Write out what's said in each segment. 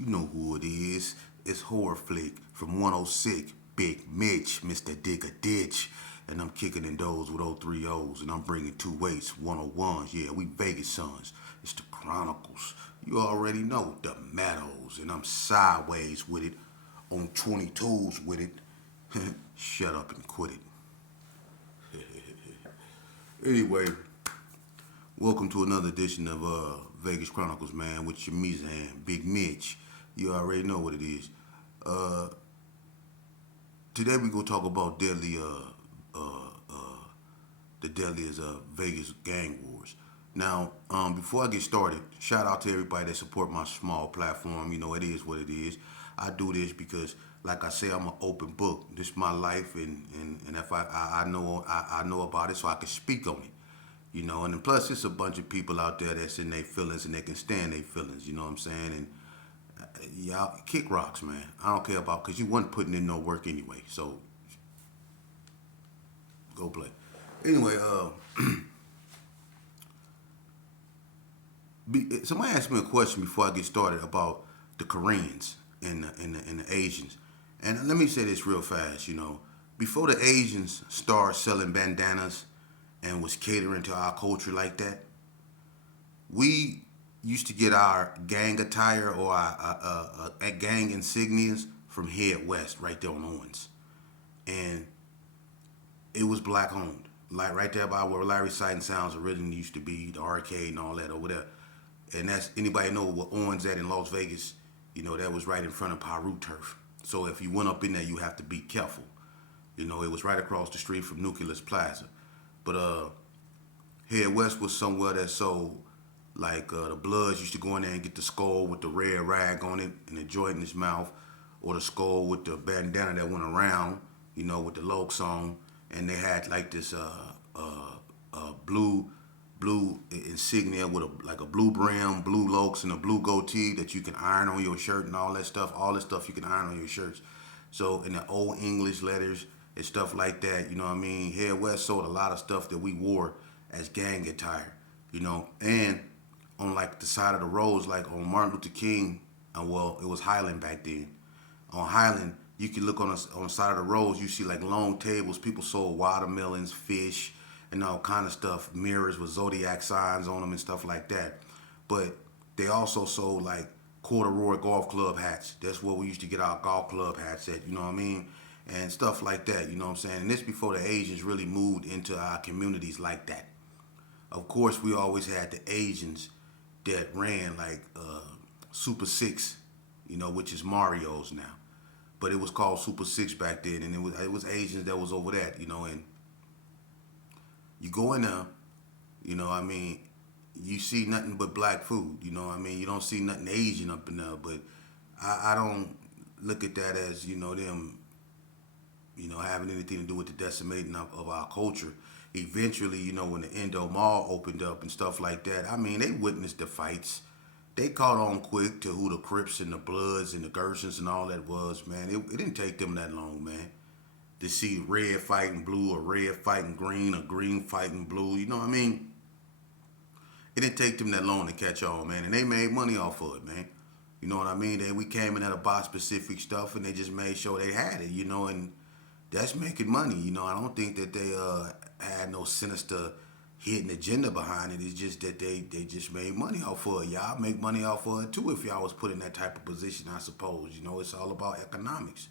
You know who it is. It's Horror Flick from 106, Big Mitch, Mr. Dig a Ditch. And I'm kicking in those with 03 O's. And I'm bringing two weights, 101s. Yeah, we Vegas sons. It's the Chronicles. You already know the Meadows. And I'm sideways with it, on 22s with it. Shut up and quit it. Anyway, welcome to another edition of Vegas Chronicles, man, with your Mizan, Big Mitch. You already know what it is. Uh, Today we gonna talk about the deadliest Vegas gang wars. Now, before I get started, shout out to everybody that support my small platform. You know, it is what it is. I do this because, like I say, I'm an open book. This is my life, and if I know I know about it, so I can speak on it. You know, and then plus it's a bunch of people out there that's in their feelings and they can stand their feelings. You know what I'm saying? And y'all kick rocks, man. I don't care about because you wasn't putting in no work anyway. So go play. Anyway, somebody asked me a question before I get started about the Koreans and the Asians. And let me say this real fast. You know, before the Asians started selling bandanas and was catering to our culture like that, we used to get our gang attire or our gang insignias from Head West, right there on Owens, and it was black owned, like right there by where Larry Sight and Sounds originally used to be, the arcade and all that over there. And that's anybody know what Owens at in Las Vegas? You know that was right in front of Pyru Turf. So if you went up in there, you have to be careful. You know it was right across the street from Nucleus Plaza, but Head West was somewhere that sold like the Bloods used to go in there and get the skull with the red rag on it and the joint in his mouth, or the skull with the bandana that went around, you know, with the lokes on, and they had like this blue insignia with like a blue brim, blue lokes, and a blue goatee that you can iron on your shirt and all that stuff. All this stuff you can iron on your shirts. So in the old English letters and stuff like that, you know what I mean? Head West sold a lot of stuff that we wore as gang attire, you know, and on like the side of the roads, like on Martin Luther King, well, it was Highland back then. On Highland, you can look on the side of the roads, you see like long tables. People sold watermelons, fish, and all kind of stuff. Mirrors with zodiac signs on them and stuff like that. But they also sold like corduroy golf club hats. That's where we used to get our golf club hats at. You know what I mean? And stuff like that. You know what I'm saying? And this before the Asians really moved into our communities like that. Of course, we always had the Asians that ran like Super Six, you know, which is Mario's now. But it was called Super Six back then, and it was Asians that was over that, you know. And you go in there, you know, I mean, you see nothing but black food, you know. I mean, you don't see nothing Asian up in there. But I don't look at that as them, having anything to do with the decimating of our culture. Eventually, when the Indo Mall opened up and stuff like that, I mean, they witnessed the fights. They caught on quick to who the Crips and the Bloods and the Gersons and all that was, man. It didn't take them that long, man, to see red fighting blue or red fighting green or green fighting blue. You know what I mean? It didn't take them that long to catch on, man. And they made money off of it, man. You know what I mean? Then we came in at a buy specific stuff and they just made sure they had it, and that's making money. I don't think that they had no sinister hidden agenda behind it. It's just that they just made money off of it. Y'all make money off of it too if y'all was put in that type of position, I suppose. It's all about economics.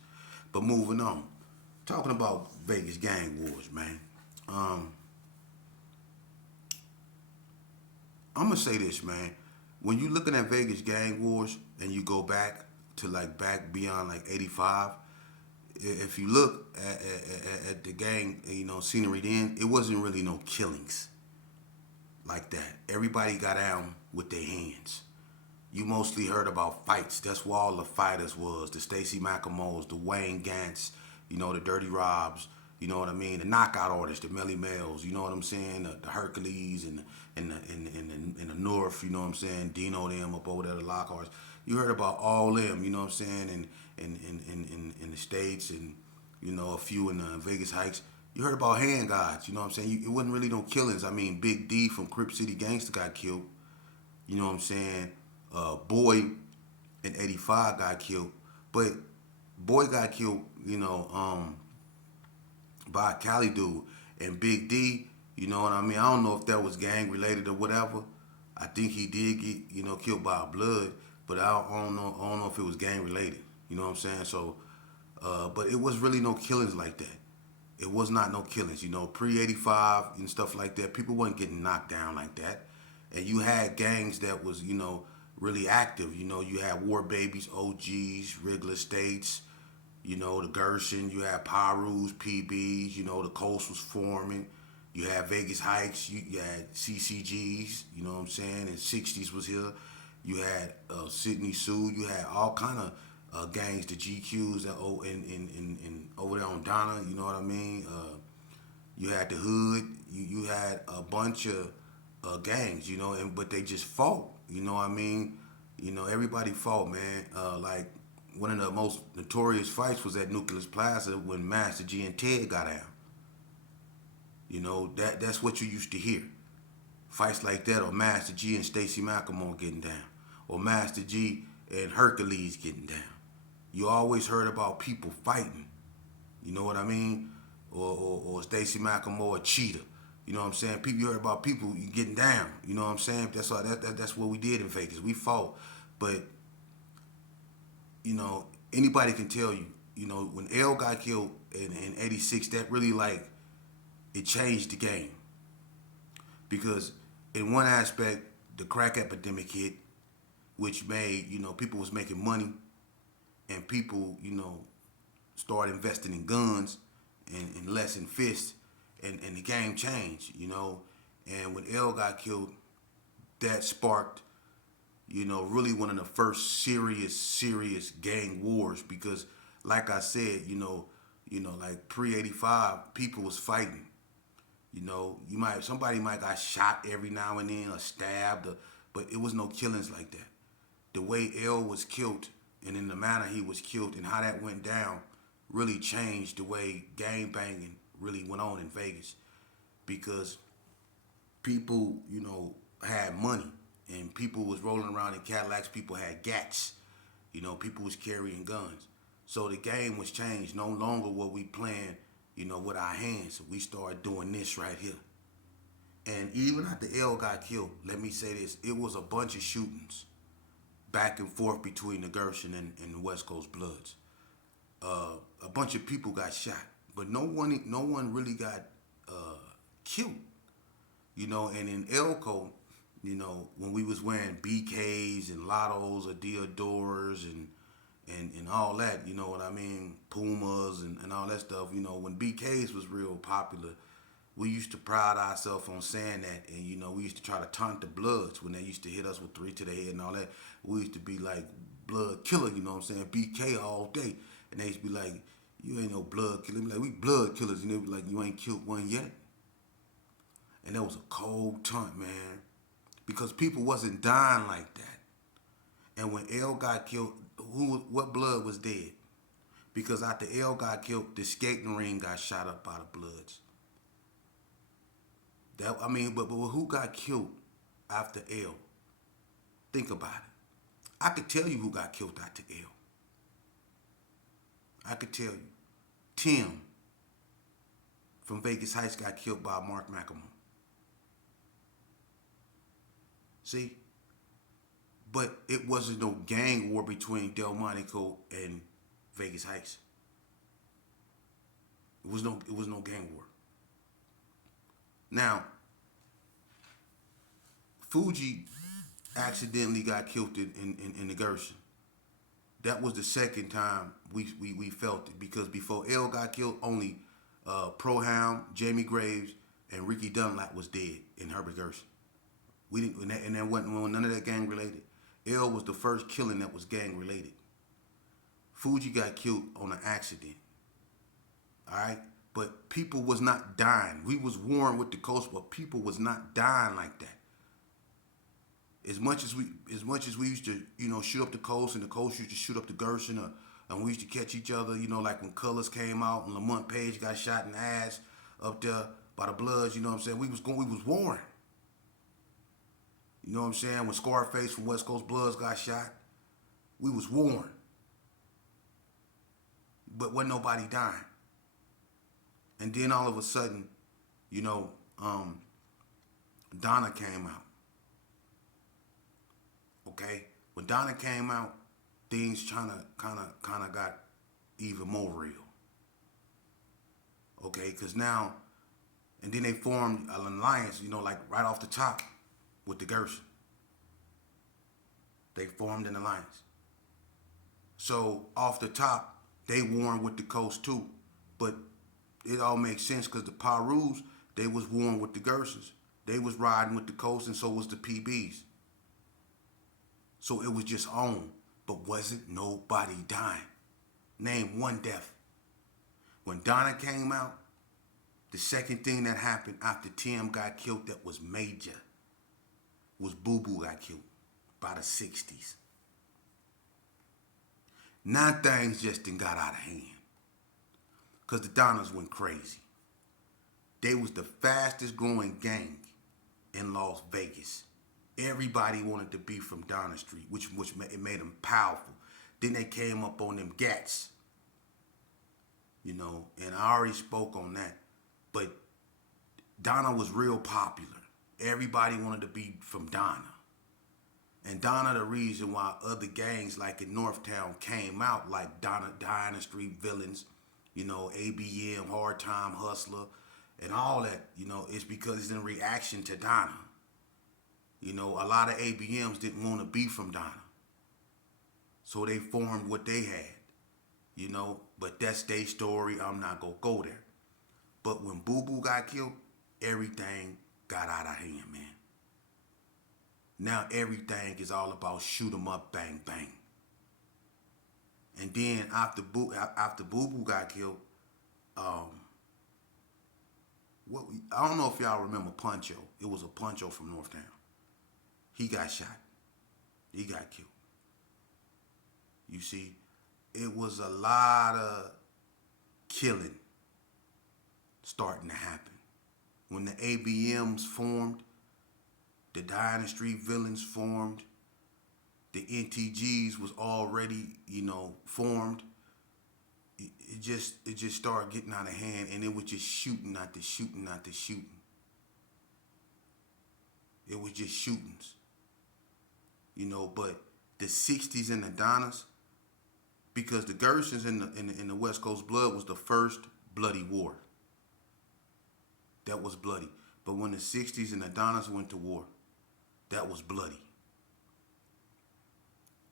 But moving on. Talking about Vegas gang wars, man. I'm gonna say this, man. When you looking at Vegas gang wars and you go back to back beyond '85, if you look at the gang, scenery then, it wasn't really no killings like that. Everybody got down with their hands. You mostly heard about fights. That's where all the fighters was. The Stacy McElmoes, the Wayne Gants, the Dirty Robs, you know what I mean? The knockout artists, the Melly Mels, you know what I'm saying? The Hercules and the North, you know what I'm saying? Dino them up over there, the Lockharts. You heard about all them, you know what I'm saying? In the States and, a few in the Vegas Heights. You heard about hand gods, you know what I'm saying? It wasn't really no killings. I mean, Big D from Crip City Gangsta got killed. You know what I'm saying? Boy and 85 got killed. But boy got killed, by a Cali dude. And Big D, you know what I mean? I don't know if that was gang related or whatever. I think he did get, killed by a blood, but I don't know if it was gang related. You know what I'm saying? So, but it was really no killings like that. It was not no killings, pre 85 and stuff like that. People wasn't getting knocked down like that. And you had gangs that was, really active. You had War Babies, OGs, Wrigley States, the Gershon, you had Pyrus, PBs, the Coast was forming. You had Vegas Heights, you had CCGs, you know what I'm saying, and 60s was here. You had Sydney Sue, you had all kind of gangs, the GQs that in over there on Donna, you know what I mean? You had the Hood, you had a bunch of gangs, but they just fought, you know what I mean? Everybody fought, man. Like one of the most notorious fights was at Nucleus Plaza when Master G and Ted got out. That's what you used to hear. Fights like that, or Master G and Stacy Macklemore getting down, or Master G and Hercules getting down. You always heard about people fighting. You know what I mean? Or Stacy Macklemore or Cheetah. You know what I'm saying? You heard about people getting down. You know what I'm saying? That's what we did in Vegas. We fought, but anybody can tell you. When L got killed in '86, that really it changed the game, because in one aspect the crack epidemic hit, which made people was making money, and people started investing in guns and less in fists, and the game changed, and when L got killed, that sparked really one of the first serious gang wars, because like I said, like pre 85 people was fighting. Somebody might got shot every now and then or stabbed, but it was no killings like that. The way L was killed and in the manner he was killed and how that went down really changed the way gang banging really went on in Vegas, because people, had money, and people was rolling around in Cadillacs. People had gats. People was carrying guns. So the game was changed. No longer were we playing, with our hands. We started doing this right here. And even after L got killed, let me say this, it was a bunch of shootings back and forth between the Gershon and the West Coast Bloods. A bunch of people got shot, but no one really got killed. And in Elko, when we was wearing BKs and Lottos or Diodoras and all that, you know what I mean, Pumas and all that stuff, when BKs was real popular, we used to pride ourselves on saying that, and we used to try to taunt the Bloods when they used to hit us with 3 to the head and all that. We used to be like blood killer, you know what I'm saying, BK all day, and they used to be like, you ain't no blood killer. Like, we blood killers, and they be like, you ain't killed one yet. And that was a cold taunt, man, because people wasn't dying like that. And when L got killed, what blood was dead? Because after L got killed, the skating ring got shot up by the Bloods. But who got killed after L? Think about it. I could tell you who got killed after L. I could tell you. Tim from Vegas Heights got killed by Mark McElmore. See? But it wasn't no gang war between Delmonico and Vegas Heights. It was no gang war. Now, Fuji accidentally got killed in the Gershon. That was the second time we felt it, because before L got killed, only Pro Hound, Jamie Graves, and Ricky Dunlap was dead in Herbert Gershon. We didn't, and there wasn't none of that gang related. L was the first killing that was gang related. Fuji got killed on an accident. All right, but people was not dying. We was warring with the coast, but people was not dying like that. As much as we used to, shoot up the coast, and the coast used to shoot up the Gershon, and we used to catch each other, like when Colors came out and Lamont Page got shot in the ass up there by the Bloods, you know what I'm saying? We was warring. You know what I'm saying? When Scarface from West Coast Bloods got shot, We was warned, but wasn't nobody dying. And then all of a sudden, you know, Donna came out. Okay, when Donna came out, things kind of got even more real. Okay, because now, and then they formed an alliance. You know, like right off the top with the Gerson. They formed an alliance. So off the top, they warring with the coast too, but it all makes sense because the Parus, they was warring with the Gersons. They was riding with the coast, and so was the PBs. So it was just on, but wasn't nobody dying. Name one death. When Donna came out, the second thing that happened after Tim got killed that was major was Boo Boo got killed by the 60s. Now things just done got out of hand. Because the Donnas went crazy. They was the fastest growing gang in Las Vegas. Everybody wanted to be from Donna Street, which it made them powerful. Then they came up on them gats, you know, and I already spoke on that. But Donna was real popular. Everybody wanted to be from Donna. And Donna, the reason why other gangs like in Northtown came out, like Donna Street Villains, you know, ABM, Hard Time Hustler, and all that, you know, is because it's in reaction to Donna. You know, a lot of ABMs didn't want to be from Donna. So they formed what they had, you know, but that's their story. I'm not going to go there. But when Boo Boo got killed, everything got out of hand, man. Now everything is all about shoot 'em up, bang, bang. And then after Boo Boo got killed, I don't know if y'all remember Puncho. It was a Puncho from Northtown. He got shot. He got killed. You see, it was a lot of killing starting to happen. When the ABMs formed, the Donna Street Villains formed, the NTGs was already, you know, formed. It just started getting out of hand, and it was just shooting after shooting after shooting. It was just shootings, you know. But the '60s and the Donnas, because the Gersons in the West Coast Blood was the first bloody war. That was bloody. But when the '60s and the Donnas went to war, that was bloody.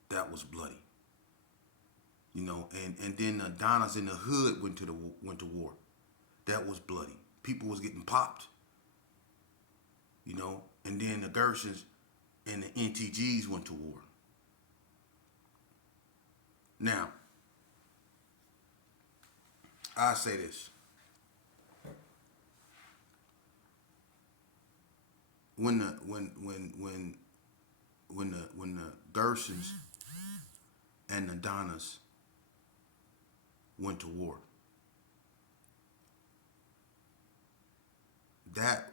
That was bloody. You know, and then the Donnas in the hood went to war. That was bloody. People was getting popped. You know, and then the Gersons and the NTGs went to war. Now, I say this. When the Gersons and the Donnas went to war, that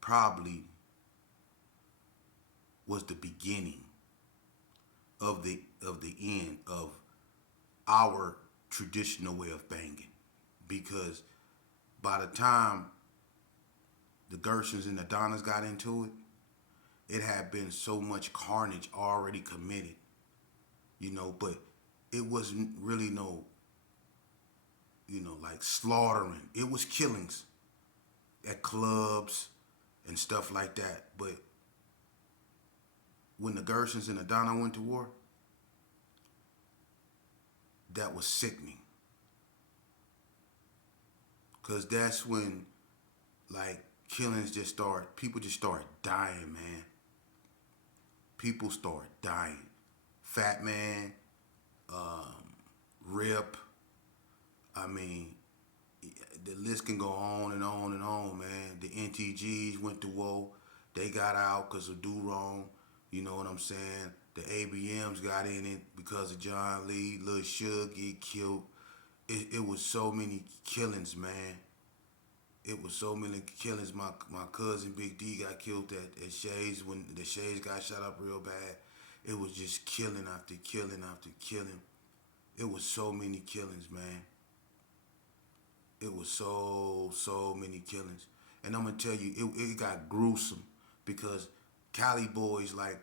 probably was the beginning of the end of our traditional way of banging, because by the time the Gersons and the Donnas got into it, it had been so much carnage already committed, you know, but it wasn't really no, you know, like slaughtering. It was killings at clubs and stuff like that. But when the Gersons and the Donna went to war, that was sickening. Because that's when, like, killings just start, people just start dying, man. People start dying. Fat Man, Rip, I mean, the list can go on and on and on, man. The NTGs went to war. They got out because of Do Wrong. You know what I'm saying? The ABMs got in it because of John Lee. Lil Suge get killed. It was so many killings, man. It was so many killings. My cousin Big D got killed at Shades when the Shades got shot up real bad. It was just killing after killing after killing. It was so many killings, man. It was so many killings. And I'm gonna tell you, it got gruesome because Cali boys like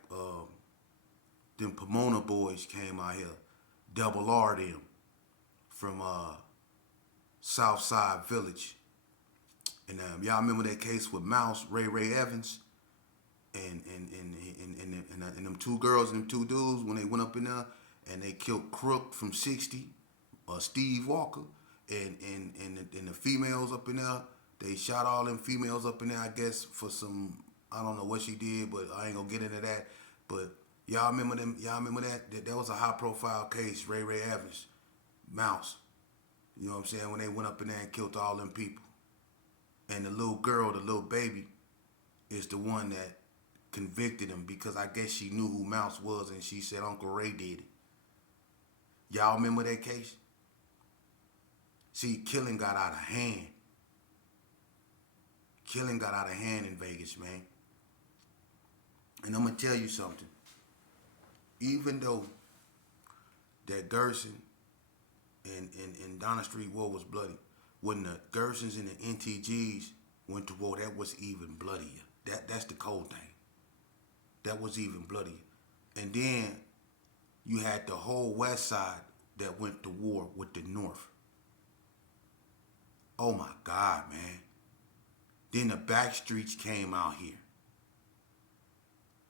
them Pomona boys came out here, Double R them from Southside Village. And y'all remember that case with Mouse, Ray Evans, and them two girls and them two dudes when they went up in there and they killed Crook from 60, Steve Walker, and the females up in there. They shot all them females up in there, I guess, for some, I don't know what she did, but I ain't gonna get into that. But y'all remember them? Y'all remember that? That was a high profile case, Ray Evans, Mouse. You know what I'm saying? When they went up in there and killed all them people. And the little girl, the little baby, is the one that convicted him because I guess she knew who Mouse was and she said Uncle Ray did it. Y'all remember that case? See, killing got out of hand. Killing got out of hand in Vegas, man. And I'm going to tell you something. Even though that Gerson and Donna Street War was bloody, when the Gersons and the NTGs went to war, that was even bloodier. That's the cold thing. That was even bloodier. And then you had the whole West Side that went to war with the North. Oh my God, man. Then the back streets came out here.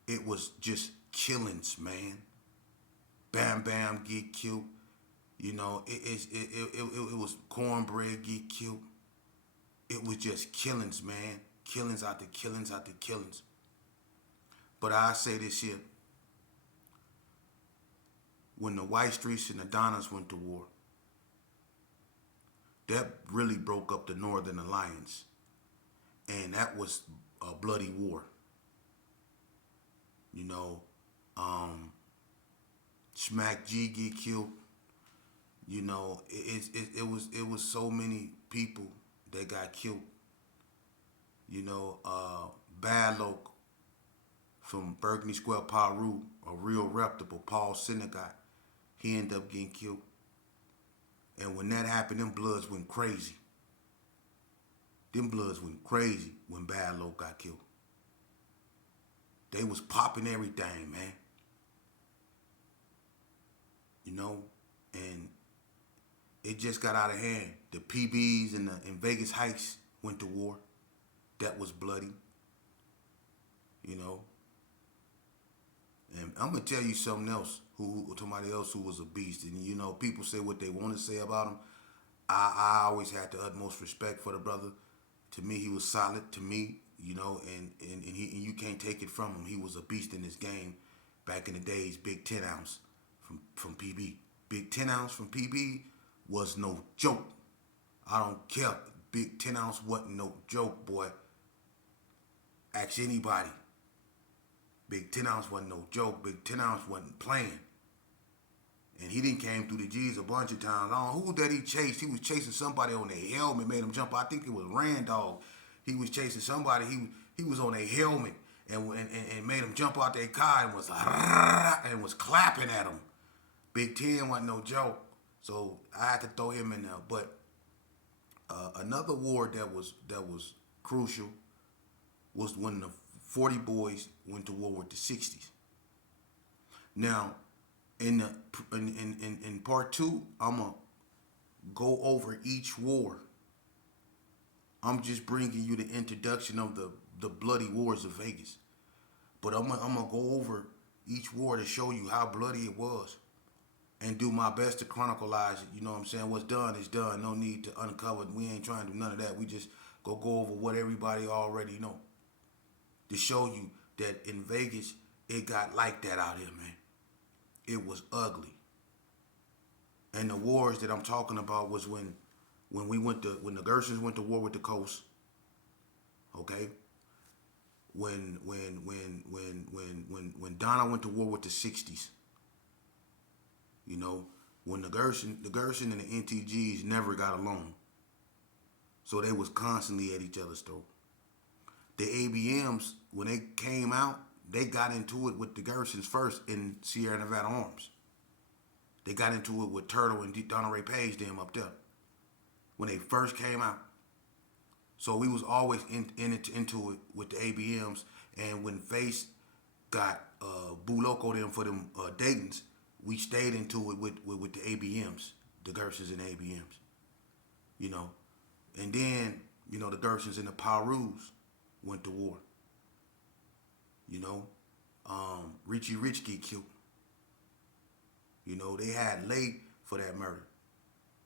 It was just killings, man. Bam Bam get killed. You know, it was Cornbread get killed. It was just killings, man. Killings after killings after killings. But I say this here. When the White Streets and the Donnas went to war, that really broke up the Northern Alliance. And that was a bloody war. You know, Smack G get killed. You know, it was so many people that got killed. You know, Bad Loc from Berkeley Square, Peru, a real reputable, Paul Synagogue, he ended up getting killed. And when that happened, them Bloods went crazy. Them Bloods went crazy when Bad Loc got killed. They was popping everything, man. You know, and it just got out of hand. The PBs and the Vegas Heights went to war. That was bloody. You know. And I'm gonna tell you something else. Somebody else who was a beast. And you know, people say what they want to say about him. I always had the utmost respect for the brother. To me, he was solid. To me, you know, and you can't take it from him. He was a beast in this game. Back in the days, big 10 ounce from PB. Big 10 ounce from PB was no joke. I don't care. Big 10 ounce wasn't no joke, boy. Ask anybody. Big 10 ounce wasn't no joke. Big 10 ounce wasn't playing. And he didn't came through the G's a bunch of times. I don't know who that he chased. He was chasing somebody on their helmet, made him jump. I think it was Randolph. He was chasing somebody. He was on their helmet and made him jump out their car and was clapping at him. Big 10 wasn't no joke. So I had to throw him in there. But another war that was crucial was when the 40 boys went to war with the 60s. Now, in part two, I'm gonna go over each war. I'm just bringing you the introduction of the bloody wars of Vegas, but I'm gonna go over each war to show you how bloody it was, and do my best to chronicleize it. You know what I'm saying? What's done is done. No need to uncover it. We ain't trying to do none of that. We just go over what everybody already know, to show you that in Vegas it got like that out here, man. It was ugly. And the wars that I'm talking about was when the Gersons went to war with the Coast. Okay? When Donna went to war with the 60s. You know, when the Gerson and the NTGs never got along. So they was constantly at each other's throat. The ABMs, when they came out, they got into it with the Gersons first in Sierra Nevada Arms. They got into it with Turtle and Donna Ray Page them up there when they first came out. So we was always into it with the ABMs. And when Face got Boo Loco them for them Daytons, we stayed into it with the ABMs, the Gersons and ABMs. You know, and then the Gersons and the Pirus went to war. You know, Richie Rich get killed. You know, they had late for that murder.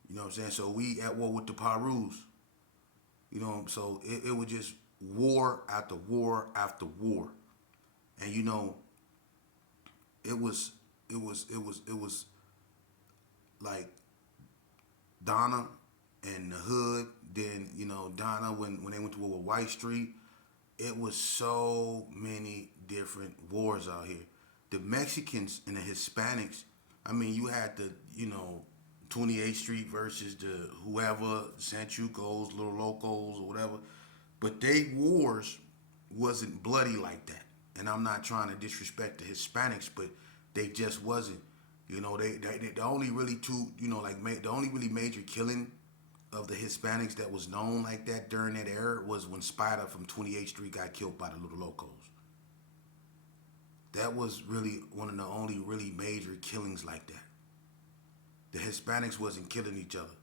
You know what I'm saying? So we at war with the Pirus. You know, so it was just war after war after war. And it was like Donna and the Hood. Then Donna when they went to war with White Street. It was so many different wars out here. The Mexicans and the Hispanics. I mean, you had the 28th Street versus the whoever, Sanchucos, Little Locos, or whatever. But they wars wasn't bloody like that. And I'm not trying to disrespect the Hispanics, but they just wasn't. They the only really two, the only really major killing of the Hispanics that was known like that during that era was when Spider from 28th Street got killed by the Little Locos. That was really one of the only really major killings like that. The Hispanics wasn't killing each other.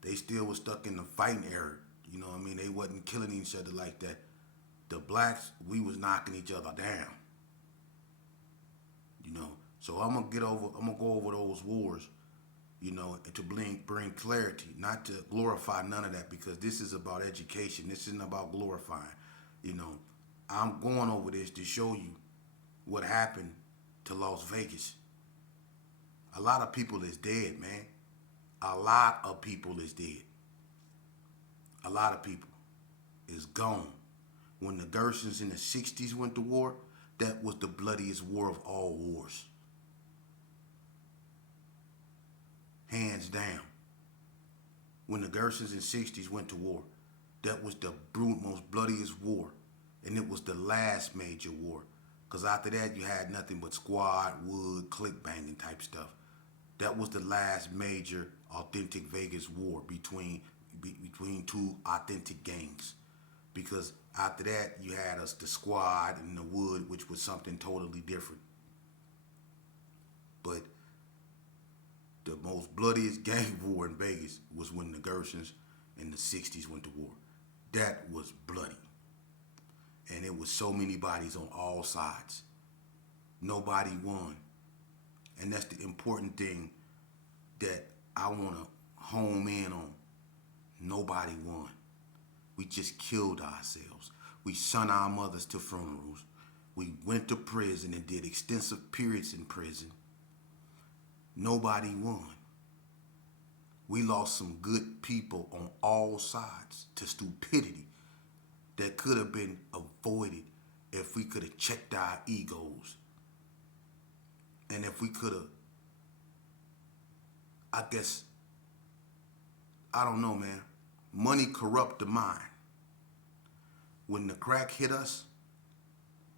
They still was stuck in the fighting era. You know what I mean? They wasn't killing each other like that. The blacks, we was knocking each other down. So I'm gonna go over those wars, and to bring clarity, not to glorify none of that, because this is about education. This isn't about glorifying. I'm going over this to show you what happened to Las Vegas. A lot of people is dead, man. A lot of people is dead. A lot of people is gone. When the Gersons in the 60s went to war, that was the bloodiest war of all wars. Hands down. When the Gersons in the 60s went to war, that was the most bloodiest war. And it was the last major war. Because after that, you had nothing but squad, wood, click banging type stuff. That was the last major authentic Vegas war between two authentic gangs. Because after that, you had the squad and the wood, which was something totally different. But the most bloodiest gang war in Vegas was when the Gersons in the 60s went to war. That was bloody. And it was so many bodies on all sides. Nobody won. And that's the important thing that I want to home in on. Nobody won. We just killed ourselves. We sent our mothers to funerals. We went to prison and did extensive periods in prison. Nobody won. We lost some good people on all sides to stupidity that could have been avoided if we could have checked our egos. And if we could have, I don't know, man. Money corrupt the mind. When the crack hit us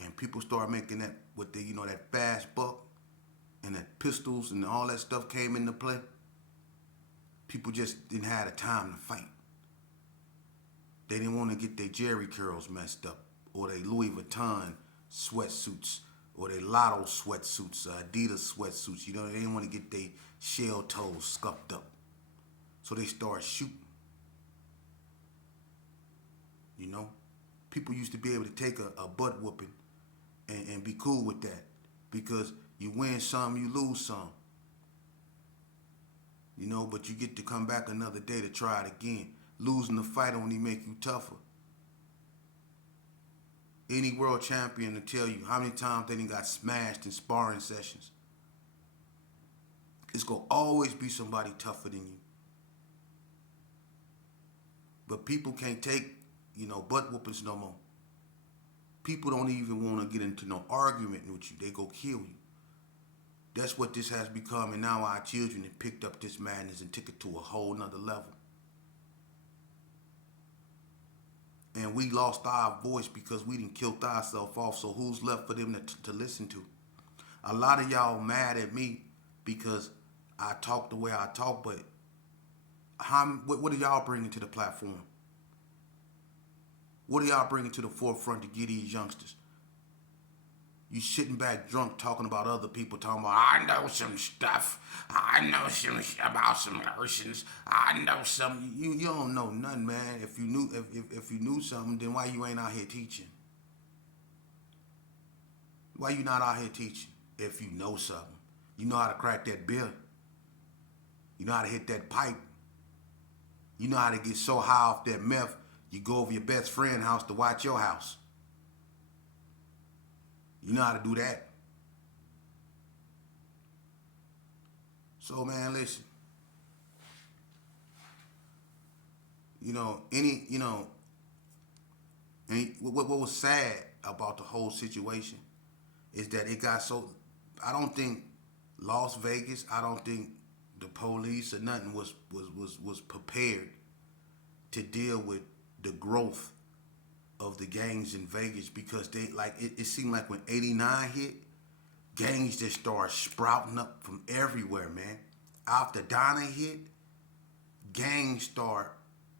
and people started making that, that fast buck and that pistols and all that stuff came into play, people just didn't have the time to fight. They didn't want to get their Jerry curls messed up, or their Louis Vuitton sweatsuits, or their Lotto sweatsuits, Adidas sweatsuits. They didn't want to get their shell toes scuffed up. So they started shooting. People used to be able to take a butt whooping and be cool with that, because you win some, you lose some. But you get to come back another day to try it again. Losing the fight only make you tougher. Any world champion will tell you how many times they done got smashed in sparring sessions. It's going to always be somebody tougher than you. But people can't take, butt whoopings no more. People don't even want to get into no argument with you. They go kill you. That's what this has become, and now our children have picked up this madness and took it to a whole nother level. and we lost our voice because we didn't kill ourselves off. So who's left for them to listen to? A lot of y'all mad at me because I talk the way I talk, but what are y'all bringing to the platform? What are y'all bringing to the forefront to get these youngsters? You sitting back drunk talking about other people, talking about, I know some stuff. I know some about some Russians. I know some. You don't know nothing, man. If you knew something, then why you ain't out here teaching? Why you not out here teaching? If you know something, you know how to crack that beer. You know how to hit that pipe. You know how to get so high off that meth, you go over your best friend's house to watch your house. You know how to do that. So, man, listen. What was sad about the whole situation is that it got so. I don't think Las Vegas. I don't think the police or nothing was prepared to deal with the growth of the gangs in Vegas, because it seemed like when '89 hit, gangs just started sprouting up from everywhere, man. After Donna hit, gangs start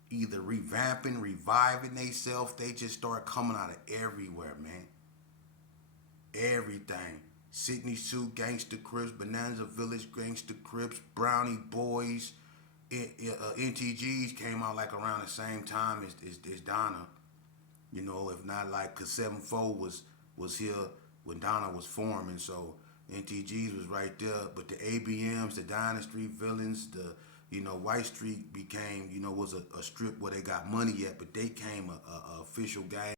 either revamping, reviving themselves. They just start coming out of everywhere, man. Everything. Sydney Sioux, Gangsta Crips, Bonanza Village, Gangsta Crips, Brownie Boys, NTGs came out like around the same time as Donna. You know, if not like, cause 7-4 was here when Donna was forming, so NTGs was right there. But the ABMs, the Dynasty Villains, White Street became, was a strip where they got money at, but they came a official gang.